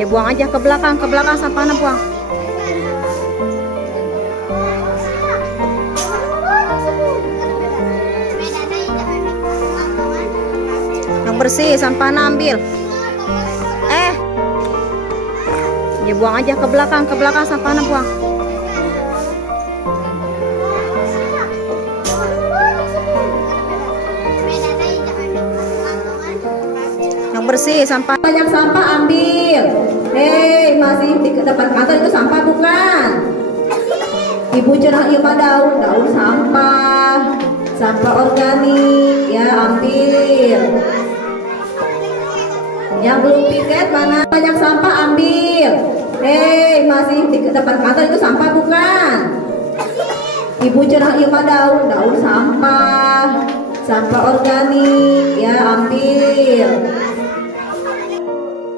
Ya buang aja ke belakang sampahnya buang. Yang bersih sampahnya ambil. Ya buang aja ke belakang sampahnya buang. Yang bersih sampah. Banyak sampah ambil. Masih di depan kantor itu sampah bukan? Ibu cerah iba daun sampah organik ya ambil. Yang belum piket mana? Banyak sampah ambil. Masih di depan kantor itu sampah bukan? Ibu cerah iba daun sampah organik ya ambil.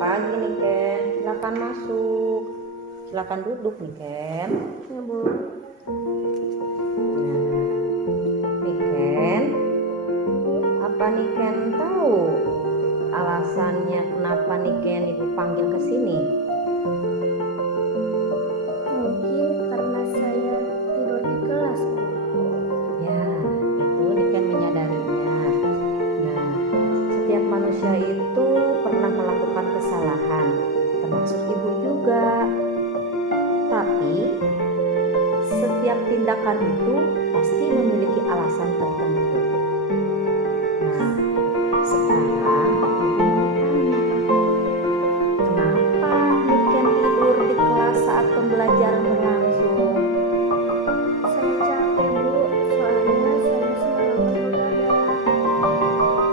Pagi nih Ken, silakan masuk, silakan duduk nih Ken. Ya Bu. Nih Ken, apa nih Ken tahu alasannya kenapa nih Ken Ibu panggil ke sini? Mungkin karena saya tidur di kelas, Bu. Ya, itu nih Ken menyadarinya. Nah, setiap manusia itu pernah melakukan kesalahan, termasuk Ibu juga. Tapi setiap tindakan itu pasti memiliki alasan tertentu. Nah, sekarang Ibu mau tanya, kenapa Niken tidur di kelas saat pembelajaran berlangsung? Saya capek, Bu. Soalnya saya semalam begadang.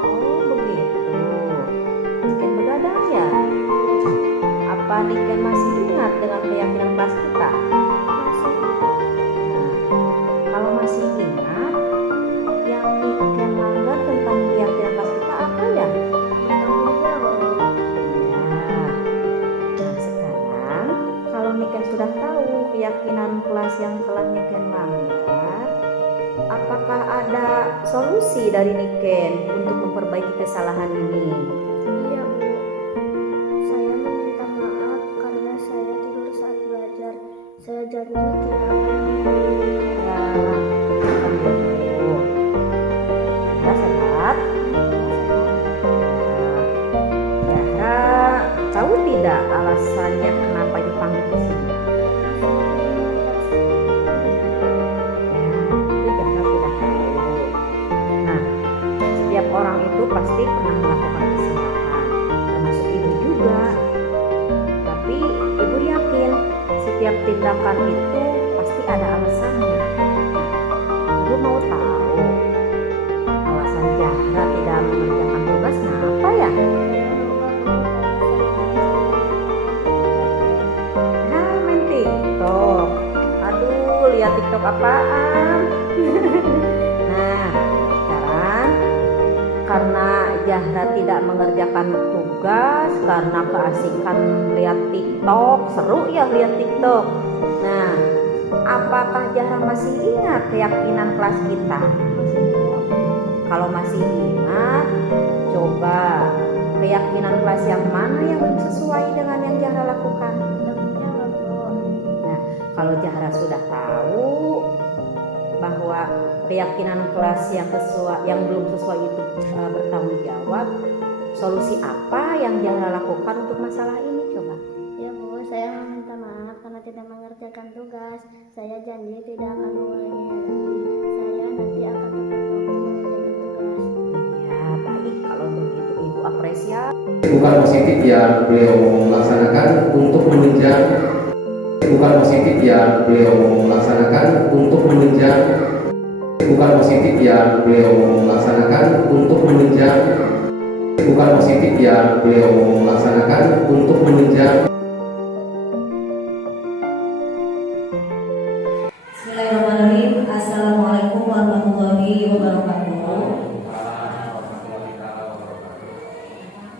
Oh begitu, Niken begadang ya? Apa Niken masih ingat dengan keyakinan kelas kita? Masih, Bu. Nah, kalau masih ingat, yang Niken langgar tentang keyakinan kelas kita apa ya? Bertanggung jawab. Ya. Nah sekarang, kalau Niken sudah tahu keyakinan kelas yang telah Niken langgar, apakah ada solusi dari Niken untuk memperbaiki kesalahan ini? Iya, Bu. Saya meminta maaf karena saya tidur saat belajar. Saya janji tidak akan mengulangi. Ya, begitu. Sudah sehat? Zahra tahu tidak alasannya kenapa dipanggil ke sini? Ya, itu Zahra sudah tahu. Nah, setiap orang itu pasti pernah melakukan kesalahan, termasuk ibu juga. Tapi ibu yakin setiap tindakan itu pasti ada alasannya. Ibu mau tahu alasan Zahra tidak mengerjakan tugas kenapa ya? Nah, main TikTok. Aduh, lihat TikTok apaan? Nah, sekarang karena Zahra tidak mengerjakan tugas karena keasikan lihat TikTok, seru ya lihat TikTok. Nah, apakah Zahra masih ingat keyakinan kelas kita? Kalau masih ingat, coba keyakinan kelas yang mana yang sesuai dengan yang Zahra lakukan? Nah, kalau Zahra sudah tahu bahwa keyakinan kelas yang belum sesuai itu bertanggung jawab, solusi apa yang Zahra lakukan untuk masalah ini? Coba. Ya, Bu, saya meminta maaf karena tidak mengerjakan tugas. Saya janji tidak akan mengulanginya lagi. Saya nanti akan tepat waktu mengerjakan tugas. Ya, baik kalau begitu Ibu apresiasi. Bukan positif yang beliau laksanakan untuk menunjang bukan positif yang beliau laksanakan untuk menunjang bukan positif yang beliau laksanakan untuk menunjang bukan positif yang beliau laksanakan untuk menunjang. Bismillahirrahmanirrahim. Assalamualaikum warahmatullahi wabarakatuh.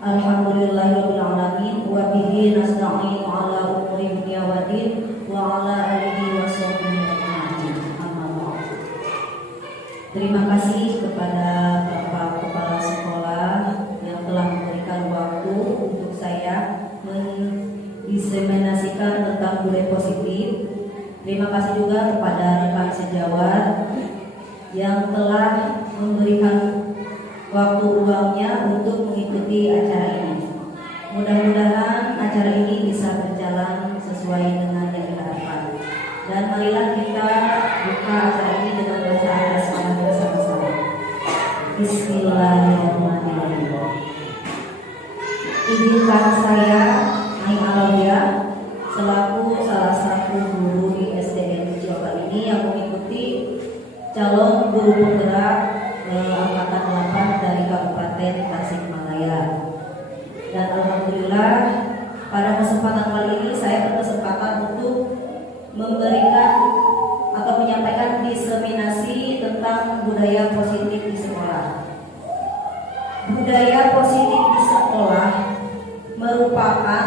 Alhamdulillahirabbil alamin wa bihi nasta'inu ala umuri dunya waddin wa ala alihi washabbihi ajma'in. Amma ba'd. Terima kasih kepada Bapak Kepala Sekolah yang telah memberikan waktu untuk saya mendiseminasikan tentang budaya positif. Terima kasih juga kepada rekan sejawat yang telah memberikan waktu luangnya untuk mengikuti acara ini. Mudah-mudahan acara ini bisa berjalan sesuai dengan yang diharapkan. Dan marilah kita buka acara ini dengan baca al-Basmalah bersama-sama. Bismillahirrahmanirrahim. Izinkan saya, Mai Alawiyah, selaku salah satu guru di SDN Jawa ini yang mengikuti calon guru penggerak angkatan 8 dari Kabupaten Tasikmalaya. Dan alhamdulillah pada kesempatan kali ini saya berkesempatan untuk memberikan atau menyampaikan diseminasi tentang budaya positif di sekolah. Budaya positif di sekolah merupakan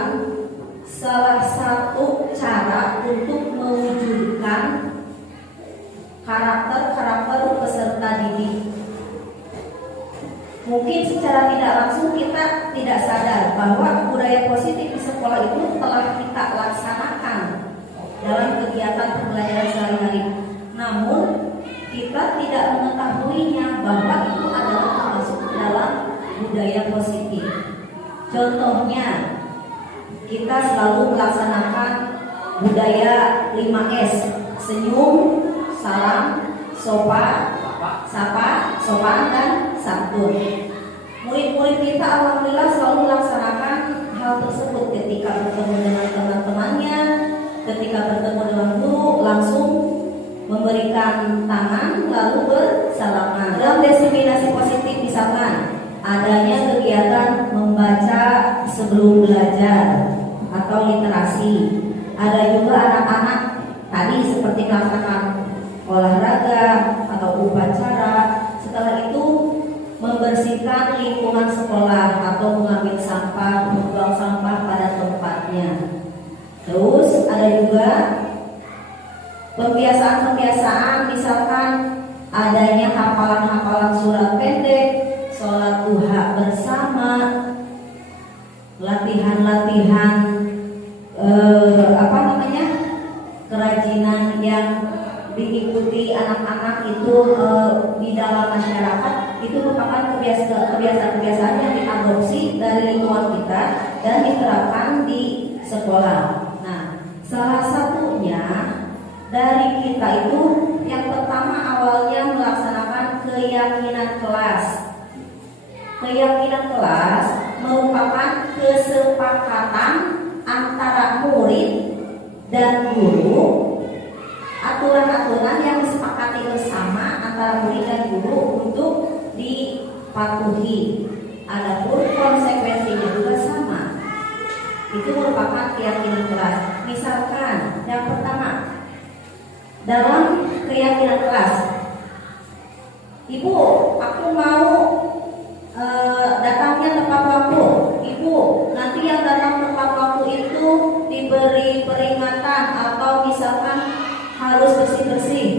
salah satu cara untuk mewujudkan karakter-karakter peserta didik. Mungkin secara tidak langsung kita tidak sadar bahwa budaya positif di sekolah itu telah kita laksanakan dalam kegiatan pembelajaran sehari-hari. Namun kita tidak mengetahuinya bahwa itu adalah termasuk dalam budaya positif. Contohnya, kita selalu melaksanakan budaya 5S: senyum, salam, sopan, sapa, sopan, dan santun. Murid-murid kita alhamdulillah selalu melaksanakan hal tersebut ketika bertemu dengan teman-temannya, ketika bertemu dengan guru langsung memberikan tangan lalu bersalaman. Dalam diskriminasi positif misalkan adanya kegiatan membaca sebelum belajar atau literasi. Ada juga anak-anak tadi seperti melaksanakan olahraga atau upacara. Setelah itu membersihkan lingkungan sekolah atau mengambil sampah, membuang sampah pada tempatnya. Terus ada juga pembiasaan-pembiasaan, misalkan adanya hafalan-hafalan surat pendek, sholat duha bersama, latihan-latihan kerajinan yang diikuti anak-anak itu di dalam masyarakat. Itu merupakan kebiasaan-kebiasaan yang diadopsi dari lingkungan kita dan diterapkan di sekolah. Nah, salah satunya dari kita itu yang pertama awalnya melaksanakan keyakinan kelas. Keyakinan kelas merupakan kesepakatan antara murid dan guru, aturan-aturan yang disepakati bersama antara murid dan guru untuk dipatuhi. Adapun konsekuensinya juga sama. Itu merupakan keyakinan kelas. Misalkan yang pertama, dalam keyakinan kelas, Ibu, aku mau datangnya tepat waktu. Ibu, nanti yang datang tepat waktu itu diberi peringatan atau misalkan harus bersih-bersih.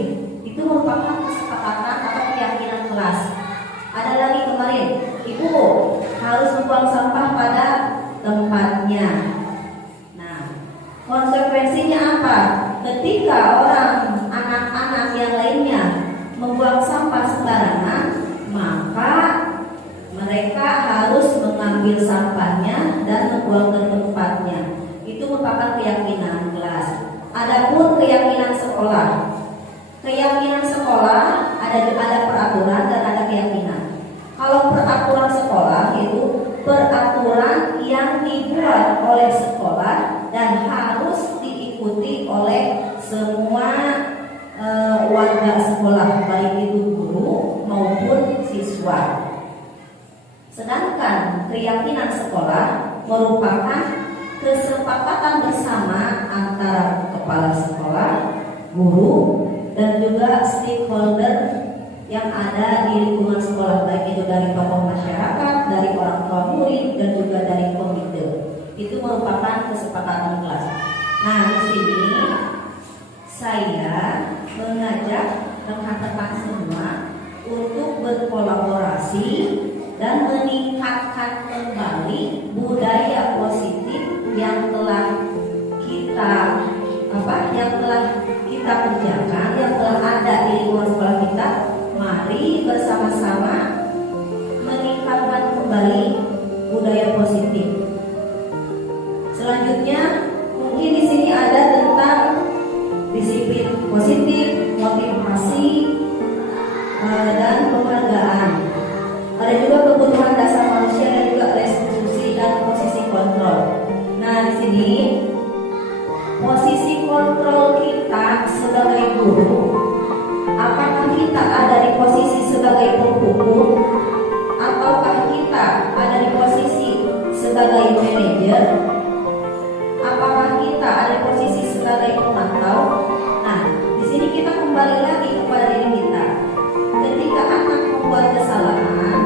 Itu merupakan kesepakatan atau keyakinan kelas. Ada lagi kemarin, Ibu harus membuang sampah pada tempatnya. Nah, konsekuensinya apa? Ketika anak-anak yang lainnya membuang sampah sembarangan, maka mereka harus mengambil sampahnya dan membuang ke tempatnya. Itu merupakan keyakinan kelas. Adapun keyakinan sekolah, keyakinan sekolah ada peraturan dan ada keyakinan. Kalau peraturan sekolah itu peraturan yang dibuat oleh sekolah dan harus diikuti oleh semua warga sekolah, baik itu guru maupun siswa. Sedangkan keyakinan sekolah merupakan kesepakatan bersama antara kepala sekolah, guru, dan juga stakeholder yang ada di lingkungan sekolah, baik itu dari tokoh masyarakat, dari orang tua murid, dan juga dari komite. Itu merupakan kesepakatan kelas. Nah, di sini saya mengajak rekan-rekan semua untuk berkolaborasi dan meningkatkan kembali budaya positif yang telah kita kerjakan, yang telah ada di lingkungan sekolah kita. Mari bersama-sama meningkatkan kembali budaya positif. Selanjutnya mungkin di sini ada tentang disiplin positif, motivasi, dan penghargaan. Ada juga kebutuhan dasar manusia dan juga restitusi dan posisi kontrol. Nah, di sini posisi kontrol kita sebagai guru, apakah kita ada di posisi sebagai penghukum, ataukah kita ada di posisi sebagai manajer, apakah kita ada di posisi sebagai pemantau? Nah, di sini kita kembali lagi kepada diri kita. Ketika anak membuat kesalahan,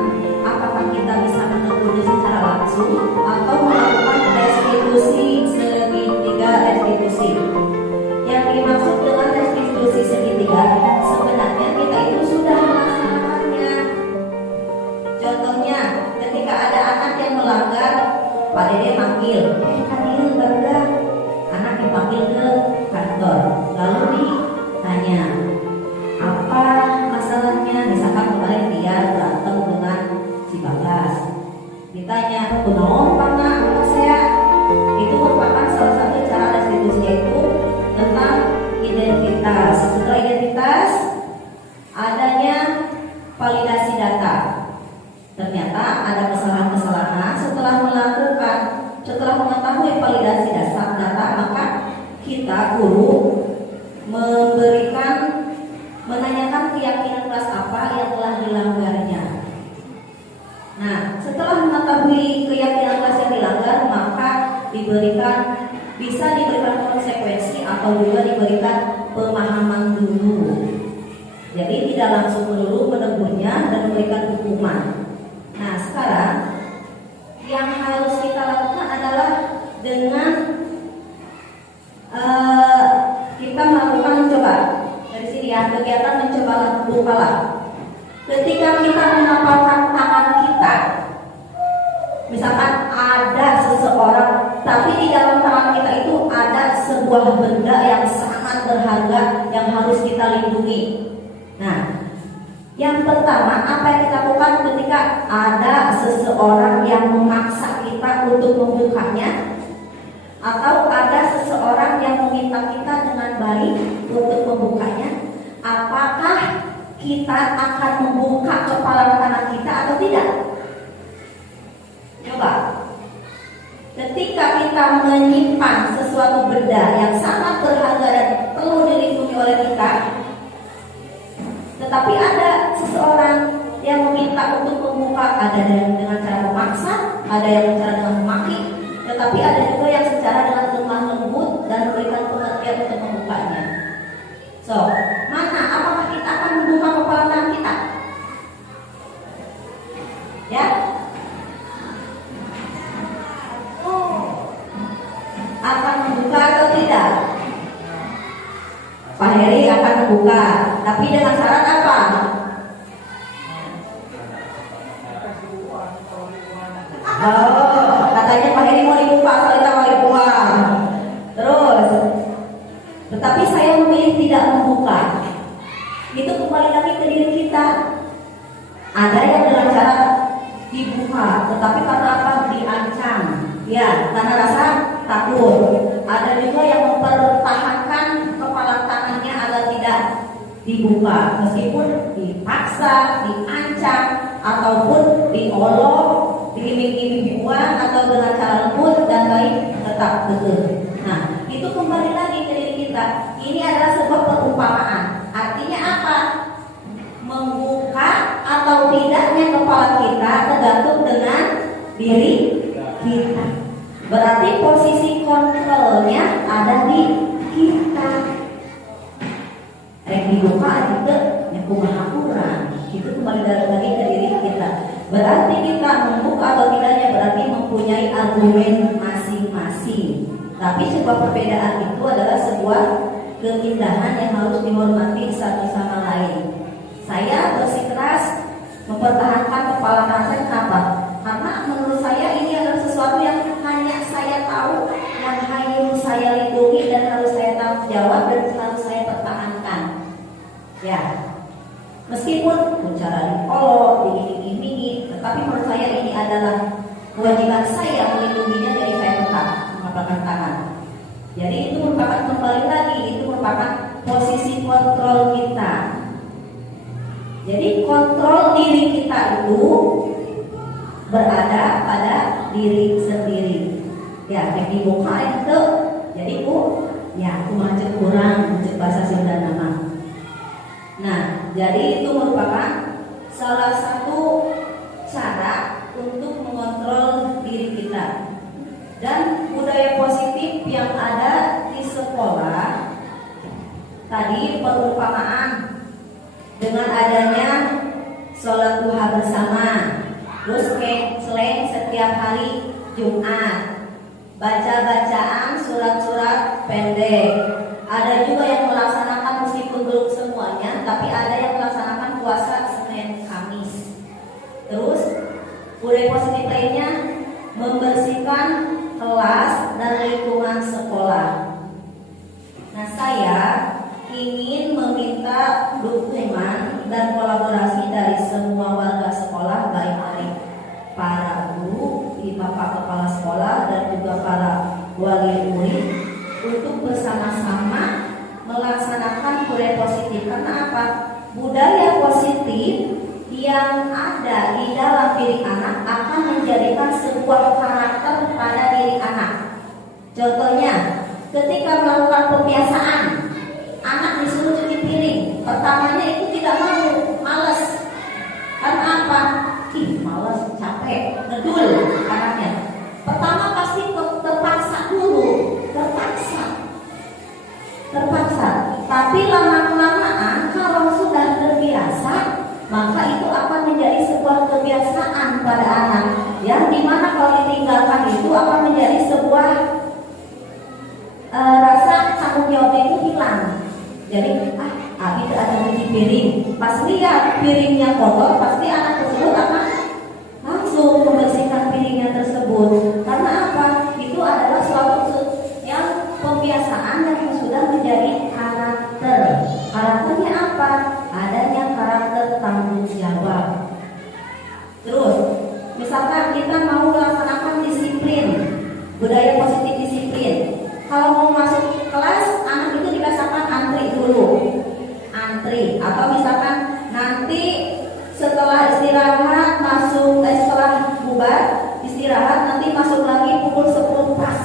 apakah kita bisa menegurnya secara langsung atau melakukan restitusi segitiga restitusi? Yang dimaksud dengan restitusi segitiga, sebenarnya kita itu sudah melaksanakannya. Contohnya, ketika ada anak yang melanggar, Pak Dede panggil, tadi enggak, anak dipanggil ke kantor, lalu ditanya, apa masalahnya? Misalkan kemarin dia berantem dengan si Bagas, ditanya, kunaon Pak saya? Itu merupakan salah satu cara restitusi, yaitu tentang identitas. Setelah identitas, validasi data. Ternyata ada kesalahan-kesalahan setelah mengetahui validasi data, maka kita guru menanyakan keyakinan kelas apa yang telah dilanggarnya. Nah, setelah mengetahui keyakinan kelas yang dilanggar, maka bisa diberikan konsekuensi atau juga diberikan pemahaman dulu. Jadi tidak langsung melulu menegurnya dan memberikan hukuman. Nah, sekarang yang harus kita lakukan adalah dengan kita melakukan coba dari sini ya, kegiatan mencoba bukalah. Ketika kita menapalkan tangan kita, misalkan ada seseorang, tapi di dalam tangan kita itu ada sebuah benda yang sangat berharga yang harus kita lindungi. Nah, yang pertama apa yang kita lakukan ketika ada seseorang yang memaksa kita untuk membukanya, atau ada seseorang yang meminta kita dengan baik untuk membukanya, apakah kita akan membuka kepala tangan kita atau tidak? Coba. Ketika kita menyimpan sesuatu benda yang sangat berharga dan perlu dilindungi oleh kita, tetapi ada seseorang yang meminta untuk membuka, ada yang dengan cara memaksa, ada yang dengan cara dengan memaki, tetapi ada juga yang secara dengan lemah lembut dan memberikan pengertian untuk membukanya. So, mana? Apakah kita akan membuka kepala tangan kita? Ya? Akan membuka atau tidak? Pak Heri akan membuka, tapi dengan syarat apa? Oh, katanya Pak Heri mau dibuka asal kita mau uang. Terus, tetapi saya memilih tidak membuka. Itu kembali lagi ke diri kita. Ada yang dengan cara dibuka, tetapi karena apa? Diancam. Ya, karena rasa takut. Ada juga yang mempertahankan kepala tangannya agar tidak dibuka, meskipun dipaksa, diancam, ataupun diolok, diiming-iming uang, atau dengan cara lembut dan baik tetap betul. Nah, itu kembali lagi ke diri kita. Ini adalah sebuah perumpamaan. Artinya apa? Membuka atau tidaknya kepala kita tergantung dengan diri kita. Berarti posisi kontrolnya ada di kita. Dibuka juga yang kumaha kurang. Itu kembali lagi ke diri kita. Berarti kita membuka atau tidaknya berarti mempunyai argumen masing-masing. Tapi sebuah perbedaan itu adalah sebuah keindahan yang harus dihormati satu sama lain. Saya bersikeras mempertahankan kepala tangan saya. Kenapa? Karena menurut saya ini adalah sesuatu yang hanya saya tahu, yang hanya saya lindungi dan harus saya tanggung jawab dan harus saya pertahankan. Ya, meskipun bicara diolok, diiming-imingi, tetapi menurut saya ini adalah kewajiban saya melindunginya, jadi saya tetap mengapalkan tangan. Jadi itu merupakan, kembali lagi, itu merupakan posisi kontrol kita. Jadi kontrol diri kita itu berada pada diri sendiri. Ya, yang dibuka itu, jadi ya aku macet kurang, macet bahasa Sunda nama. Nah, jadi itu merupakan salah satu cara untuk mengontrol diri kita. Dan budaya positif yang ada di sekolah tadi perumpamaan dengan adanya sholat duha bersama, terus selain setiap hari Jumat, baca-bacaan surat-surat pendek. Ada juga yang melaksanakan meskipun belum semuanya, tapi ada yang melaksanakan puasa Senin Kamis. Terus budaya positif lainnya membersihkan kelas dan lingkungan sekolah. Nah, saya ingin meminta dukungan dan kolaborasi dari semua warga sekolah, baik dari para guru, bapak kepala sekolah, dan juga para wali murid, untuk bersama-sama melaksanakan budaya positif. Karena apa? Budaya positif yang ada di dalam diri anak akan menjadikan sebuah karakter pada diri anak. Contohnya, ketika melakukan pembiasaan, anak disuruh cuci piring, pertamanya itu tidak mau, malas. Karena apa? Malas, capek, ngedul anaknya. Pertama pasti terpaksa dulu, terpaksa. Tapi lama-kelamaan kalau sudah terbiasa, maka itu akan menjadi sebuah kebiasaan pada anak. Yang dimana kalau ditinggalkan itu akan menjadi sebuah rasa tanggung jawabnya itu hilang. Jadi Abi ada cuci piring, pas lihat piringnya kotor, pasti anak tersebut akan langsung membersihkan piringnya tersebut. Karena apa? Itu adalah suatu yang pembiasaan yang sudah menjadi karakter. Karakternya apa? Adanya karakter tanggung jawab. Terus, misalkan kita mau melaksanakan disiplin, budaya positif disiplin. Kalau mau masuk kelas, anak itu dibiasakan antri dulu. Atau misalkan nanti setelah istirahat masuk, setelah bubar istirahat nanti masuk lagi pukul 10 pas.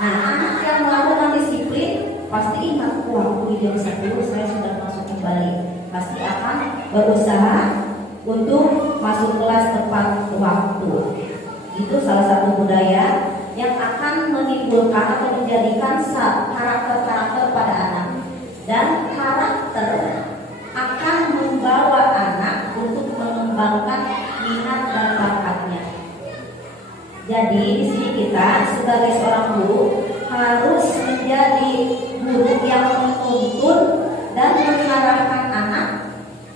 Nah, anak yang melakukan disiplin pasti ingat, waktu jam 10 saya sudah masuk kembali. Pasti akan berusaha untuk masuk kelas tepat waktu. Itu salah satu budaya yang akan menimbulkan atau menjadikan karakter-karakter pada anak. Dan karakter akan membawa anak untuk mengembangkan minat dan bakatnya. Jadi di sini kita sebagai seorang guru harus menjadi guru yang menuntun dan mengarahkan anak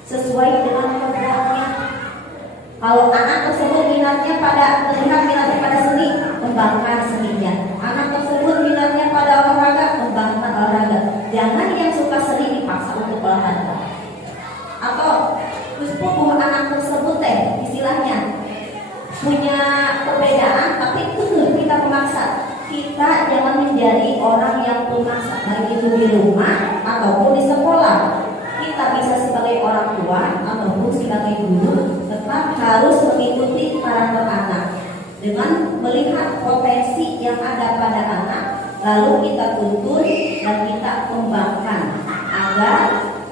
sesuai dengan kodratnya. Kalau anak tersebut minatnya pada seni, kembangkan seninya. Anak tersebut minatnya pada olahraga, kembangkan olahraga. Jangan yang suka seni dipaksa untuk olahraga. Atau bahwa anak tersebut istilahnya punya perbedaan, tapi kita memaksa. Kita jangan menjadi orang yang memaksa, baik itu di rumah ataupun di sekolah. Kita bisa sebagai orang tua ataupun sebagai guru tetap harus mengikuti karakter anak dengan melihat potensi yang ada pada anak, lalu kita tuntun dan kita kembangkan agar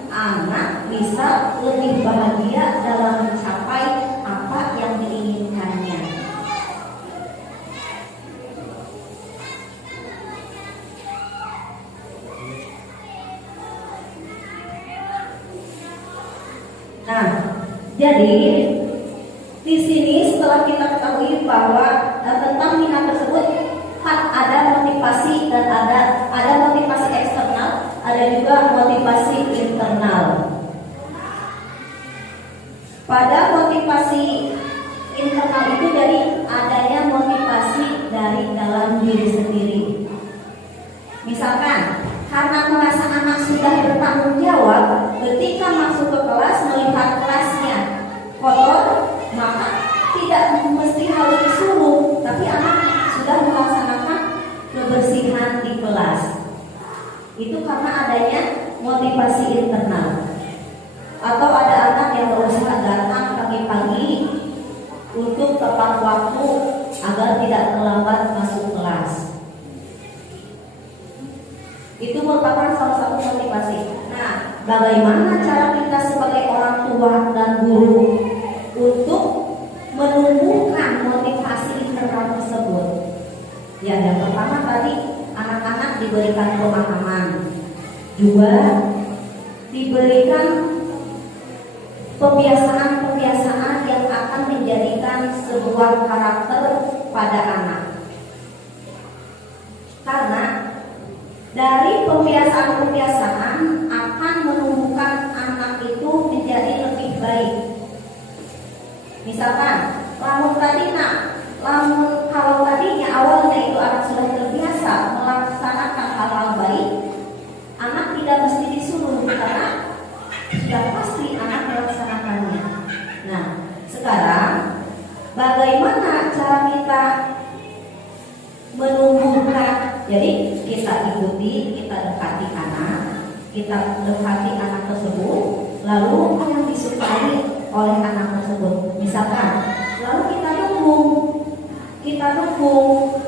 anak bisa lebih bahagia dalam mencapai apa yang diinginkannya. Nah, jadi di sini setelah kita ketahui bahwa tentang minat tersebut ada motivasi dan ada motivasi eksternal, ada juga motivasi internal. Pada motivasi internal itu jadi adanya motivasi dari dalam diri sendiri. Misalkan karena merasa anak sudah bertanggung jawab, ketika masuk ke kelas melihat kelasnya kotor, maka tidak mesti harus disuruh, tapi anak sudah melaksanakan kebersihan di kelas. Itu karena adanya motivasi internal. Atau ada anak yang berusaha datang pagi-pagi untuk tepat waktu agar tidak terlambat masuk kelas. Itu merupakan salah satu motivasi. Nah, bagaimana cara kita sebagai orang tua dan guru untuk menumbuhkan motivasi internal tersebut? Ya, yang pertama tadi anak-anak diberikan pemahaman, juga diberikan pembiasaan-pembiasaan yang akan menjadikan sebuah karakter pada anak. Karena dari pembiasaan-pembiasaan akan menumbuhkan anak itu menjadi lebih baik. Misalkan, kalau tadinya awalnya itu anak sudah terbiasa melaksanakan hal-hal baik, anak tidak mesti disuruh karena sudah pasti anak melaksanakannya. Nah, sekarang bagaimana cara kita menumbuhkan? Jadi kita ikuti, kita dekati anak tersebut, lalu apa yang disukai oleh anak tersebut. Misalkan, lalu kita dukung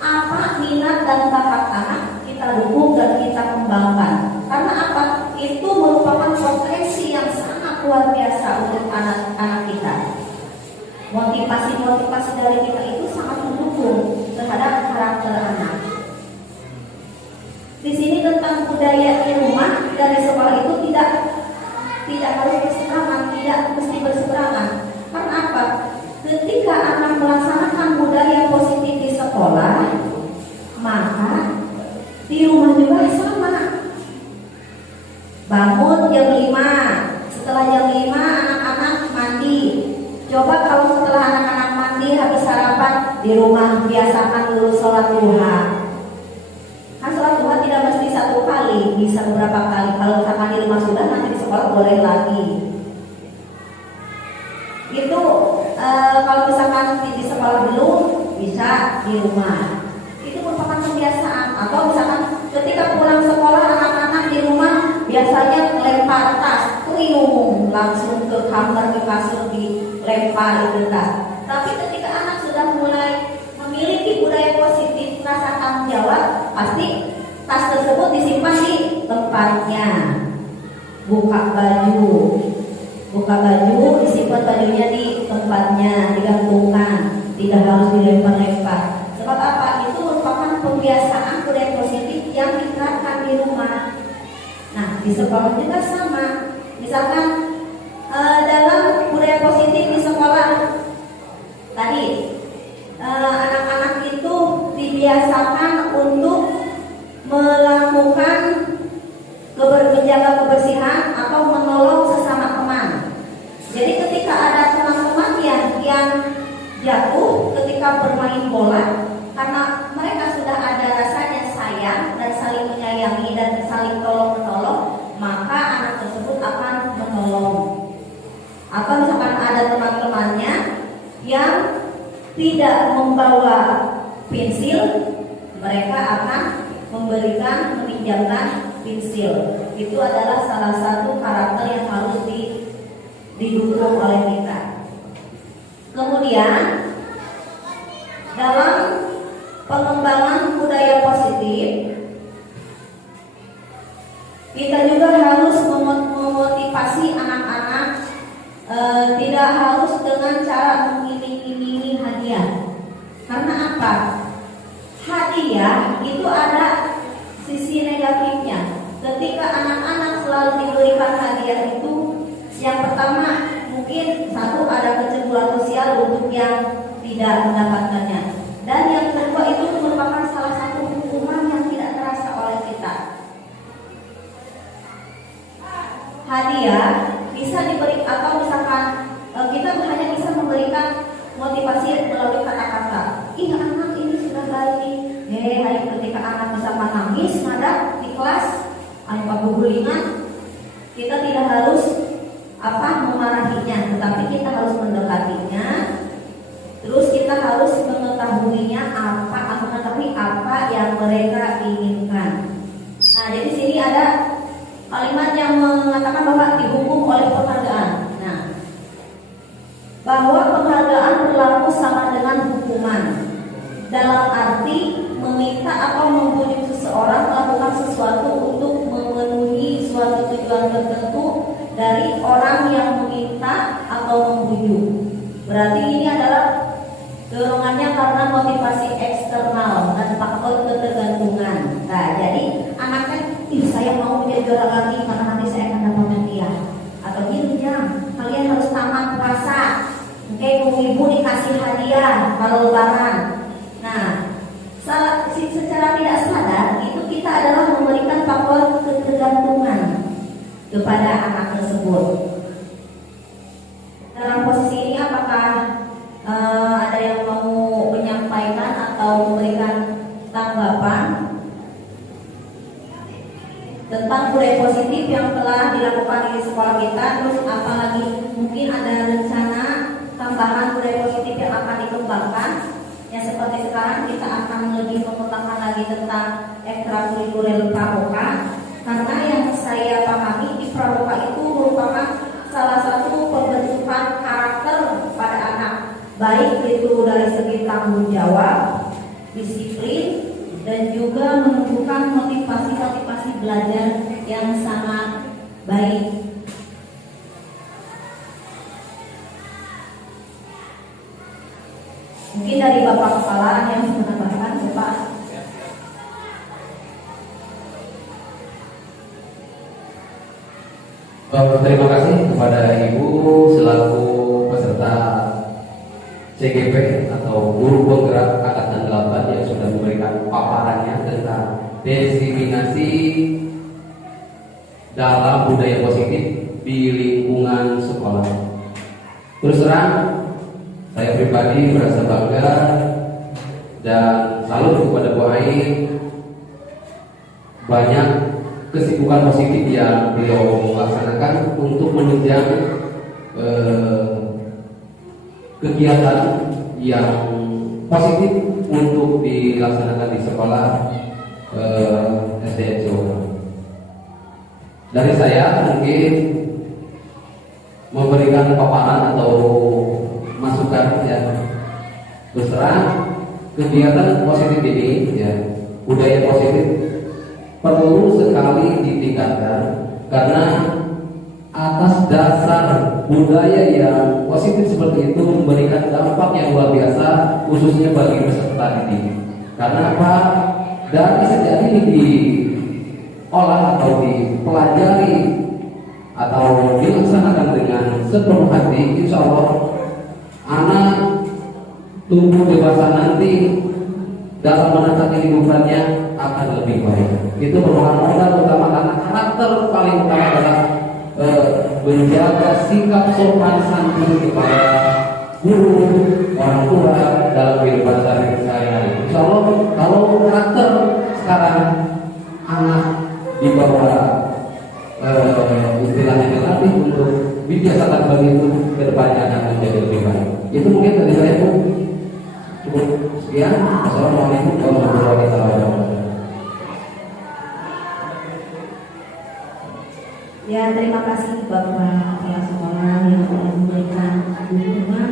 apa minat dan bakat anak, kita dukung dan kita kembangkan. Karena apa? Itu merupakan potensi yang sangat luar biasa untuk anak-anak kita. Motivasi dari kita itu sangat mendukung terhadap karakter anak. Di sini tentang budaya di rumah dari sekolah itu tidak harus berseberangan, tidak mesti berseberangan. Karena apa? Ketika anak melaksanakan budaya positif di sekolah, maka di rumah juga sama. Bangun jam 5, setelah jam 5 anak-anak mandi. Coba kalau setelah anak-anak mandi habis sarapan di rumah biasakan dulu sholat duha. Kan sholat duha tidak mesti satu kali, bisa beberapa kali. Kalau misalkan di rumah sudah, nanti di sekolah boleh lagi. Itu kalau misalkan di sekolah belum, bisa di rumah. Itu merupakan kebiasaan. Atau misalkan ketika pulang sekolah anak-anak di rumah biasanya lempar tas, itu umum, langsung ke kamar, ke kasur dilempar itu tas. Tapi ketika anak sudah mulai memiliki budaya positif, rasa tanggung jawab, pasti tas tersebut disimpan di tempatnya. Buka baju, disimpan bajunya di tempatnya, digantungkan, tidak harus dilempar-lempar. Sebab apa? Itu merupakan pembiasaan budaya positif yang diterapkan di rumah. Nah, di sekolah juga sama. Misalkan dalam budaya positif di sekolah tadi, anak-anak itu dibiasakan untuk melakukan menjaga kebersihan atau menolong sesama teman. Jadi ketika ada teman-teman yang jatuh ketika bermain bola, karena mereka sudah ada rasanya sayang dan saling menyayangi dan saling tolong-menolong, maka anak tersebut akan menolong. Atau misalkan ada teman-temannya yang tidak membawa pensil, mereka akan meminjamkan pensil. Itu adalah salah satu karakter yang harus didukung oleh kita. Kemudian dalam pengembangan budaya positif, kita juga harus memotivasi anak-anak, tidak harus dengan cara mengiming-imingi hadiah. Karena apa? Hadiah itu ada sisi negatifnya. Ketika anak-anak selalu diberikan hadiah itu, yang pertama mungkin satu, ada kecemburuan sosial untuk yang tidak mendapatkannya, dan yang kedua itu merupakan salah satu hukuman yang tidak terasa oleh kita. Hadiah bisa diberi, atau misalkan kita hanya bisa memberikan motivasi melalui kata-kata. Ih, anak ini sudah baik. Hari ketika anak bisa menangis nada di kelas, anak gulingan, kita tidak harus memarahinya, tetapi kita harus mendekatinya. Terus kita harus mengetahui apa yang mereka inginkan. Nah, jadi sini ada kalimat yang mengatakan bahwa dihukum oleh penghargaan. Nah, bahwa penghargaan berlaku sama dengan hukuman, dalam arti meminta atau membujuk seseorang melakukan sesuatu untuk memenuhi suatu tujuan tertentu dari orang yang meminta atau membujuk. Berarti ini adalah dorongannya karena motivasi eksternal dan faktor ketergantungan. Nah, jadi anaknya, saya mau menjadi juara lagi karena nanti saya akan dapat hadiah. Atau gini, kalian harus tamat puasa. Oke, ibu dikasih hadiah kalau lebaran. Nah, secara tidak sadar itu kita adalah memberikan faktor ketergantungan kepada anak tersebut. Dalam posisi ini apakah ada yang mau menyampaikan atau memberikan tanggapan tentang budaya positif yang telah dilakukan di sekolah kita? Terus apalagi mungkin ada rencana tambahan budaya positif yang akan dikembangkan? Ya, seperti sekarang kita akan lebih mengembangkan lagi tentang ekstrakurikuler pramuka, karena yang saya pahami di pramuka itu merupakan salah satu pembentukan baik itu dari segi tanggung jawab, disiplin, dan juga menumbuhkan motivasi belajar yang sangat baik. Mungkin dari Bapak Kepala yang menambahkan, Bapak. Terima kasih kepada Ibu selaku peserta CGP atau Guru Penggerak Angkatan 8 yang sudah memberikan paparannya tentang diseminasi dalam budaya positif di lingkungan sekolah. Terus terang, saya pribadi merasa bangga dan salut kepada Bu Ai. Banyak kesibukan positif yang beliau laksanakan untuk menunjang kegiatan yang positif untuk dilaksanakan di sekolah SDN Jombang. Dari saya mungkin memberikan paparan atau masukan ya. Terus terang, kegiatan positif ini ya, budaya positif perlu sekali ditingkatkan karena atas dasar budaya yang positif seperti itu memberikan dampak yang luar biasa khususnya bagi peserta didik. Karena apa? Dari sejak ini diolah atau dipelajari atau dilaksanakan dengan sepenuh hati, insya Allah anak tumbuh dewasa nanti dalam menata kehidupannya akan lebih baik. Itu merupakan modal utama karena karakter paling utama adalah menjaga sikap sopan santun kepada guru, orang tua dalam kehidupan sehari-hari. Insya Allah kalau karakter sekarang anak dibawa istilahnya dilatih untuk dibiasakan begitu, kedepannya akan menjadi lebih baik. Itu mungkin dari saya Bu. Cukup sekian. Assalamualaikum warahmatullahi wabarakatuh. Ya, terima kasih Bapak pihak sekolah yang telah memberikan dukungan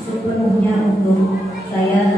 sepenuhnya untuk saya